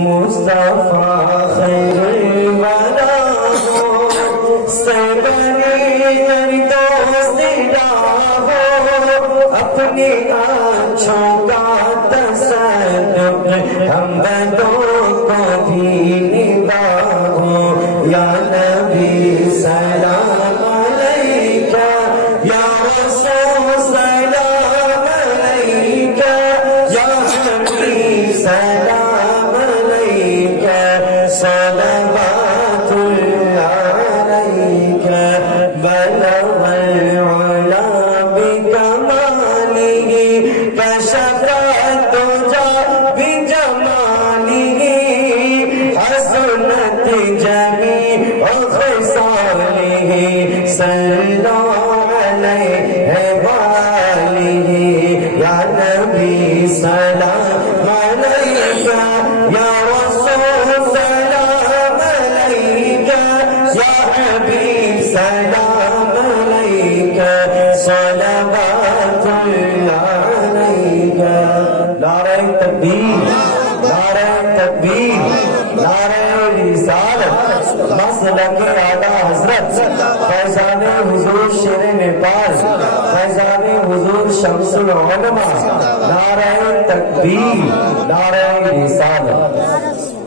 مصطفیٰ خیر الورا ہو، سربنی دوست ہو، اپنی آنکھوں کا تصدق ہم بدوں کو بھی نبھاؤ۔ یا نبی سلام علیکہ، یا رسول سلام علیکہ، یا حبیب سلام علیکہ، صلوات اللہ علیکہ۔ بلغ العلا بکمالہ، کشف الدجی بجمالہ، حسنت جمیع خصالہ، صلوا علیہ وآلہ۔ یا نبی سلام علیکہ، یا رسول سلام علیکہ، یا حبیب سلام علیکہ، صلوات اللہ علیکہ۔ نعرہ تکبیر، نعرہ تکبیر، نعرہ رسالت، مسلک اعلیٰ حضرت فیضان حضور شیر نیپال، فیضان حضور شمس العلماء، نعرہ تکبیر، نعرہ رسالت۔